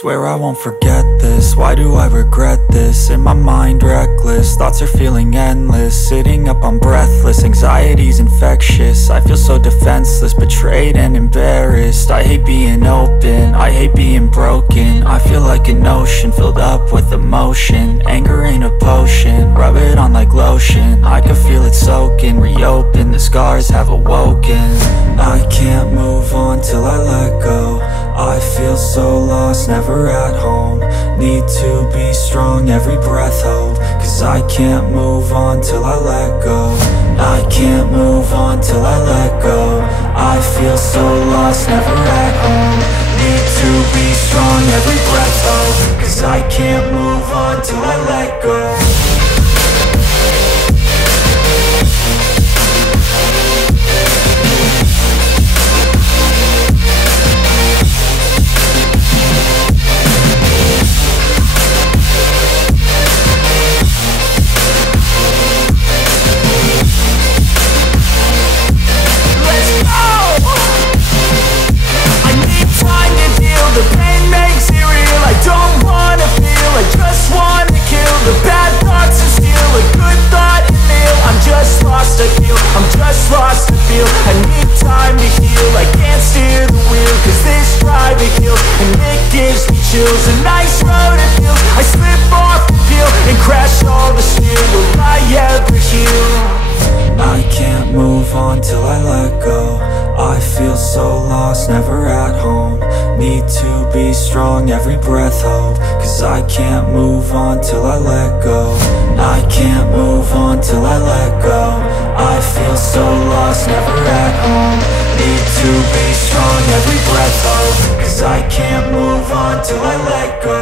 Swear I won't forget this, why do I regret this? In my mind reckless, thoughts are feeling endless. Sitting up, I'm breathless, anxiety's infectious. I feel so defenseless, betrayed and embarrassed. I hate being open, I hate being broken. I feel like an ocean, filled up with emotion. Anger ain't a potion, rub it on like lotion. I can feel it soaking, reopen, the scars have awoken. I can't move on till I let go. I feel so lost, never at home. Need to be strong, every breath hold. Cause I can't move on till I let go. I can't move on till I let go. I feel so lost, never at home. Need to be strong, every breath hold. Cause I can't move on till I let go. The pain makes it real, I don't wanna feel, I just wanna kill the bad thoughts and steal a good thought and kneel. I'm just lost, I feel, I'm just lost, I feel. I need time to heal, I can't steer the wheel. Cause this drive it kills, and it gives me chills. A nice road it feels, I slip off the peel and crash all the steel. Will I ever heal? I can't move on till I let go. I feel so lost, never at home. Need to be strong, every breath hold. Cause I can't move on till I let go. I can't move on till I let go. I feel so lost, never at home. Need to be strong, every breath hold. Cause I can't move on till I let go.